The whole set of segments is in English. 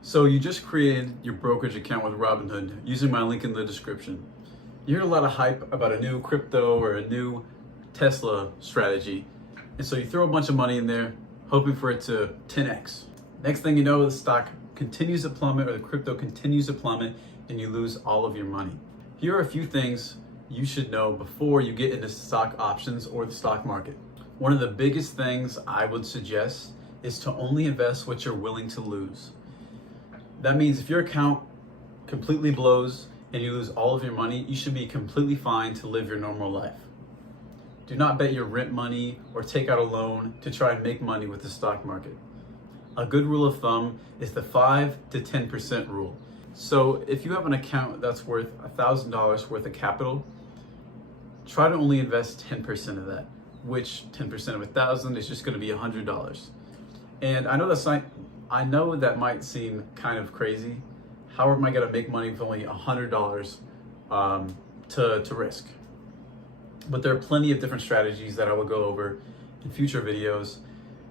So you just created your brokerage account with Robinhood using my link in the description. You hear a lot of hype about a new crypto or a new Tesla strategy. And so you throw a bunch of money in there, hoping for it to 10x. Next thing you know, the stock continues to plummet or the crypto continues to plummet and you lose all of your money. Here are a few things you should know before you get into stock options or the stock market. One of the biggest things I would suggest is to only invest what you're willing to lose. That means if your account completely blows and you lose all of your money, you should be completely fine to live your normal life. Do not bet your rent money or take out a loan to try and make money with the stock market. A good rule of thumb is the 5 to 10% rule. So if you have an account that's worth $1,000 worth of capital, try to only invest 10% of that, which 10% of 1,000 is just going to be $100. And I know that might seem kind of crazy. How am I going to make money with only $100 to risk? But there are plenty of different strategies that I will go over in future videos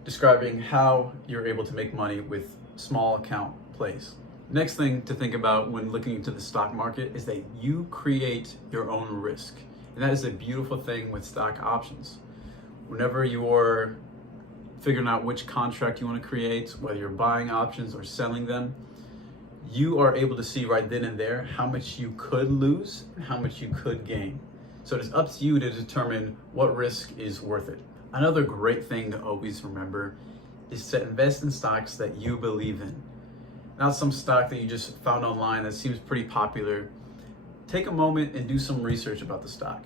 describing how you're able to make money with small account plays. Next thing to think about when looking into the stock market is that you create your own risk. And that is a beautiful thing with stock options. Whenever you're figuring out which contract you want to create, whether you're buying options or selling them, you are able to see right then and there how much you could lose and how much you could gain. So it's up to you to determine what risk is worth it. Another great thing to always remember is to invest in stocks that you believe in. Not some stock that you just found online that seems pretty popular. Take a moment and do some research about the stock.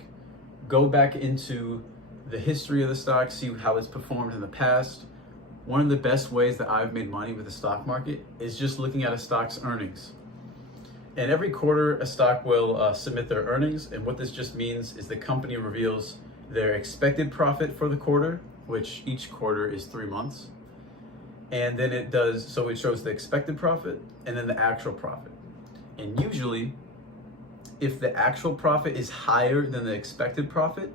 Go back into the history of the stock, see how it's performed in the past. One of the best ways that I've made money with the stock market is just looking at a stock's earnings. And every quarter, a stock will submit their earnings. And what this just means is the company reveals their expected profit for the quarter, which each quarter is 3 months. And then it shows the expected profit and then the actual profit. And usually, if the actual profit is higher than the expected profit,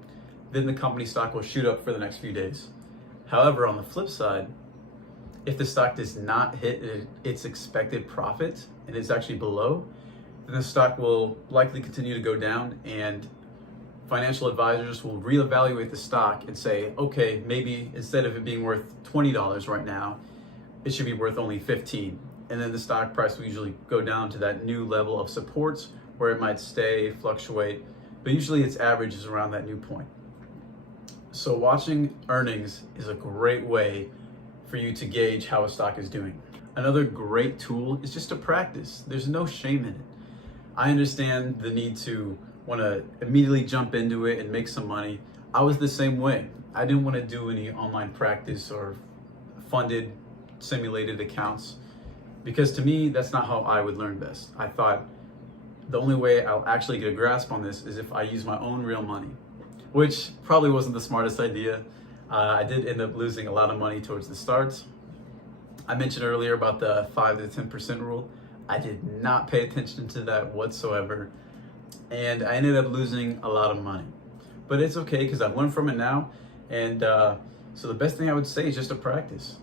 then the company stock will shoot up for the next few days. However, on the flip side, if the stock does not hit its expected profit and it's actually below, then the stock will likely continue to go down and financial advisors will reevaluate the stock and say, okay, maybe instead of it being worth $20 right now, it should be worth only $15. And then the stock price will usually go down to that new level of support where it might stay, fluctuate, but usually its average is around that new point. So watching earnings is a great way for you to gauge how a stock is doing. Another great tool is just to practice. There's no shame in it. I understand the need to want to immediately jump into it and make some money. I was the same way. I didn't want to do any online practice or funded simulated accounts because to me, that's not how I would learn best. I thought the only way I'll actually get a grasp on this is if I use my own real money, which probably wasn't the smartest idea. I did end up losing a lot of money towards the start. I mentioned earlier about the 5 to 10% rule. I did not pay attention to that whatsoever. And I ended up losing a lot of money. But it's okay because I've learned from it now. And so the best thing I would say is just to practice.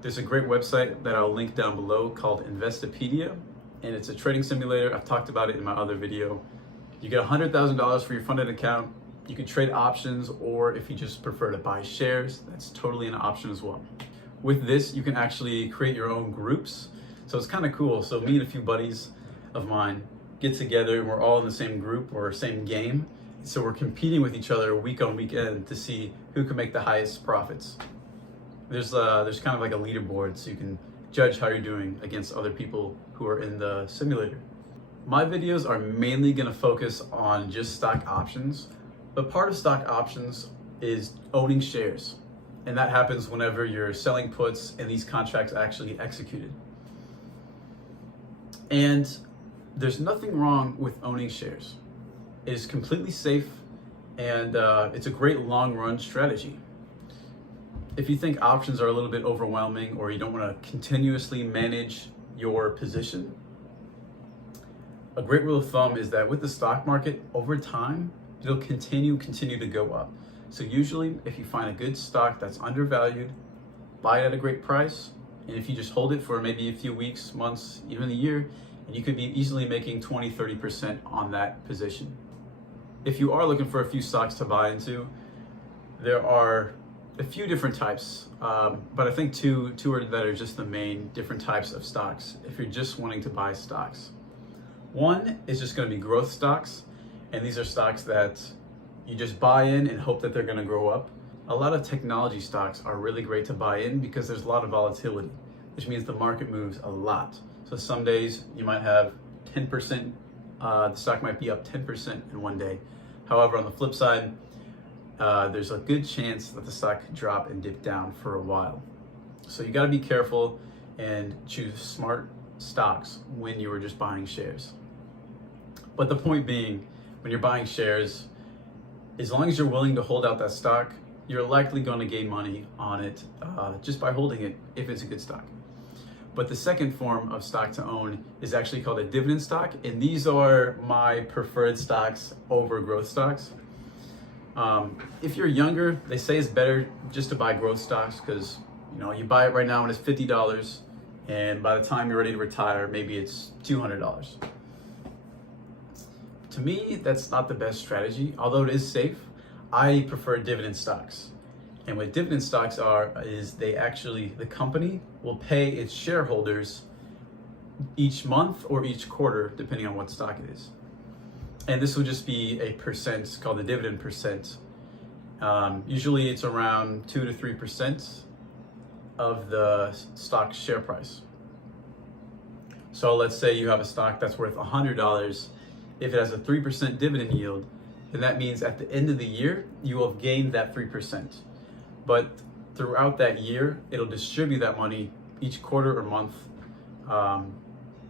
There's a great website that I'll link down below called Investopedia. And it's a trading simulator. I've talked about it in my other video. You get $100,000 for your funded account. You can trade options, or if you just prefer to buy shares, that's totally an option as well. With this, you can actually create your own groups. So it's kind of cool. So me and a few buddies of mine get together and we're all in the same group or same game. So we're competing with each other week on weekend to see who can make the highest profits. There's kind of like a leaderboard so you can judge how you're doing against other people who are in the simulator. My videos are mainly going to focus on just stock options, but part of stock options is owning shares. And that happens whenever you're selling puts and these contracts actually executed. And there's nothing wrong with owning shares. It is completely safe and it's a great long run strategy. If you think options are a little bit overwhelming or you don't want to continuously manage your position, a great rule of thumb is that with the stock market, over time, it'll continue to go up. So usually if you find a good stock that's undervalued, buy it at a great price, And if you just hold it for maybe a few weeks, months, even a year, and you could be easily making 20, 30% on that position. If you are looking for a few stocks to buy into, there are a few different types, but I think two are that are just the main different types of stocks if you're just wanting to buy stocks. One is just going to be growth stocks, and these are stocks that you just buy in and hope that they're going to grow up. A lot of technology stocks are really great to buy in because there's a lot of volatility, which means the market moves a lot. So some days you might have 10%, the stock might be up 10% in one day. However, on the flip side, there's a good chance that the stock could drop and dip down for a while. So you got to be careful and choose smart stocks when you are just buying shares. But the point being, when you're buying shares, as long as you're willing to hold out that stock, you're likely going to gain money on it just by holding it if it's a good stock. But the second form of stock to own is actually called a dividend stock, and these are my preferred stocks over growth stocks. If you're younger, they say it's better just to buy growth stocks because you buy it right now and it's $50, and by the time you're ready to retire, maybe it's $200. To me, that's not the best strategy, although it is safe. I prefer dividend stocks. And what dividend stocks is the company will pay its shareholders each month or each quarter, depending on what stock it is. And this will just be a percent called the dividend percent. Usually it's around 2 to 3% of the stock share price. So let's say you have a stock that's worth $100. If it has a 3% dividend yield, then that means at the end of the year, you will have gained that 3%. But throughout that year, it'll distribute that money each quarter or month,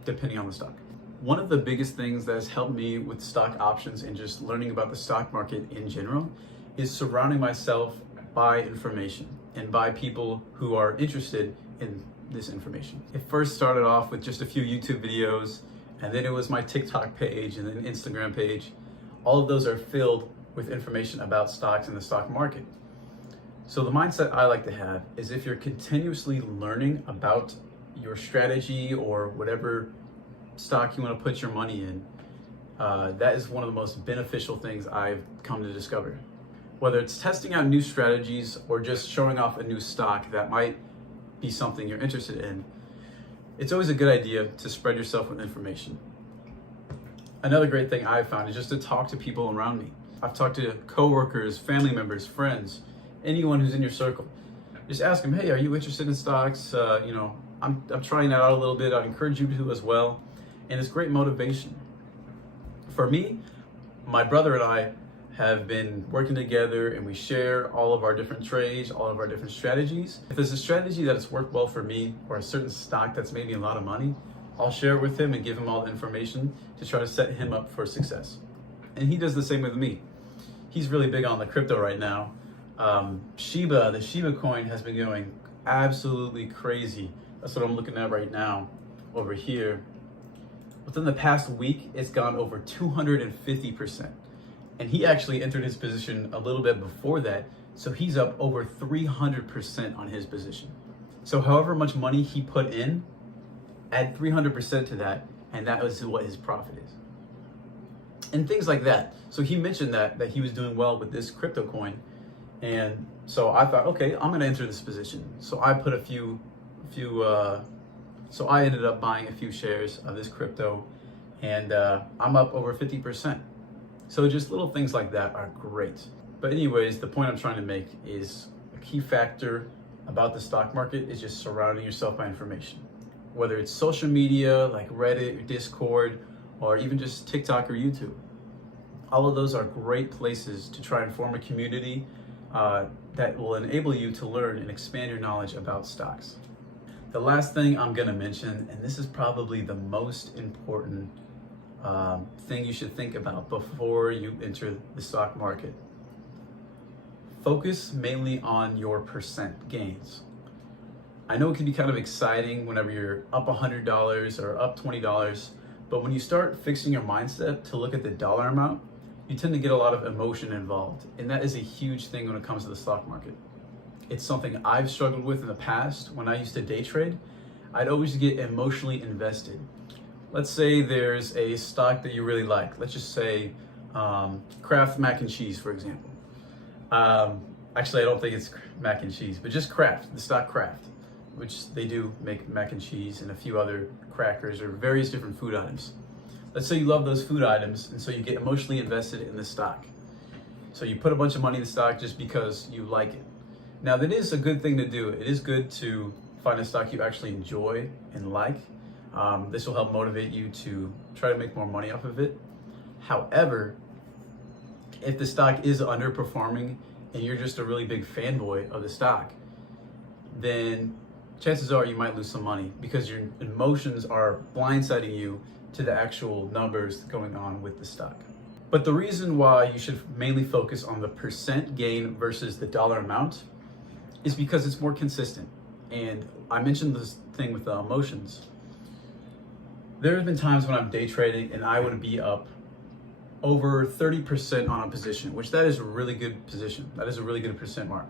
depending on the stock. One of the biggest things that has helped me with stock options and just learning about the stock market in general is surrounding myself by information and by people who are interested in this information. It first started off with just a few YouTube videos, and then it was my TikTok page and then Instagram page. All of those are filled with information about stocks and the stock market. So the mindset I like to have is if you're continuously learning about your strategy or whatever stock you want to put your money in, that is one of the most beneficial things I've come to discover. Whether it's testing out new strategies or just showing off a new stock that might be something you're interested in, it's always a good idea to spread yourself with information. Another great thing I've found is just to talk to people around me. I've talked to coworkers, family members, friends, anyone who's in your circle. Just ask them, hey, are you interested in stocks? I'm trying that out a little bit. I'd encourage you to as well. And it's great motivation. For me, my brother and I have been working together and we share all of our different trades, all of our different strategies. If there's a strategy that has worked well for me or a certain stock that's made me a lot of money, I'll share it with him and give him all the information to try to set him up for success. And he does the same with me. He's really big on the crypto right now. The Shiba coin has been going absolutely crazy. That's what I'm looking at right now over here. Within the past week, it's gone over 250%. And he actually entered his position a little bit before that, so he's up over 300% on his position. So however much money he put in, add 300% to that, and that was what his profit is. And things like that. So he mentioned that he was doing well with this crypto coin. And so I thought, okay, I'm gonna enter this position. So I put so I ended up buying a few shares of this crypto, and I'm up over 50%. So just little things like that are great. But anyways, the point I'm trying to make is a key factor about the stock market is just surrounding yourself by information. Whether it's social media like Reddit or Discord, or even just TikTok or YouTube. All of those are great places to try and form a community that will enable you to learn and expand your knowledge about stocks. The last thing I'm gonna mention, and this is probably the most important thing you should think about before you enter the stock market. Focus mainly on your percent gains. I know it can be kind of exciting whenever you're up $100 or up $20, but when you start fixing your mindset to look at the dollar amount, you tend to get a lot of emotion involved. And that is a huge thing when it comes to the stock market. It's something I've struggled with in the past when I used to day trade. I'd always get emotionally invested. Let's say there's a stock that you really like. Let's just say Kraft mac and cheese, for example. Actually, I don't think it's mac and cheese, but just Kraft, the stock Kraft, which they do make mac and cheese and a few other crackers or various different food items. Let's say you love those food items, and so you get emotionally invested in the stock. So you put a bunch of money in the stock just because you like it. Now, that is a good thing to do. It is good to find a stock you actually enjoy and like. This will help motivate you to try to make more money off of it. However, if the stock is underperforming and you're just a really big fanboy of the stock, then chances are you might lose some money because your emotions are blindsiding you to the actual numbers going on with the stock. But the reason why you should mainly focus on the percent gain versus the dollar amount is because it's more consistent. And I mentioned this thing with the emotions. There have been times when I'm day trading and I would be up over 30% on a position, which that is a really good position. That is a really good percent mark.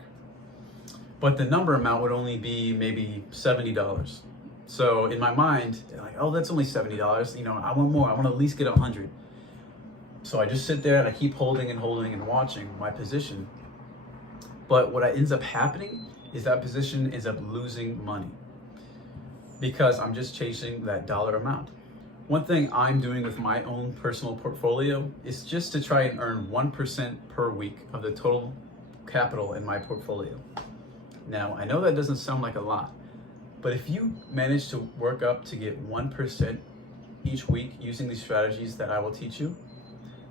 But the number amount would only be maybe $70. So in my mind, like, oh, that's only $70. You know, I want more. I want to at least get 100. So I just sit there and I keep holding and holding and watching my position. But what ends up happening is that position ends up losing money because I'm just chasing that dollar amount. One thing I'm doing with my own personal portfolio is just to try and earn 1% per week of the total capital in my portfolio. Now, I know that doesn't sound like a lot, but if you manage to work up to get 1% each week using these strategies that I will teach you,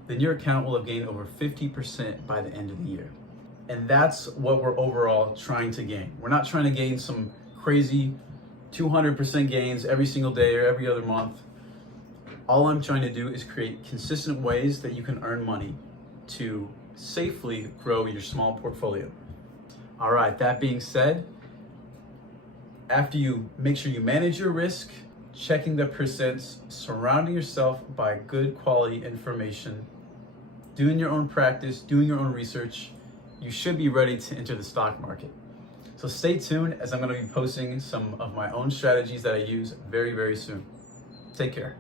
then your account will have gained over 50% by the end of the year. And that's what we're overall trying to gain. We're not trying to gain some crazy 200% gains every single day or every other month. All I'm trying to do is create consistent ways that you can earn money to safely grow your small portfolio. All right, that being said, after you make sure you manage your risk, checking the percents, surrounding yourself by good quality information, doing your own practice, doing your own research, you should be ready to enter the stock market. So stay tuned as I'm going to be posting some of my own strategies that I use very, very soon. Take care.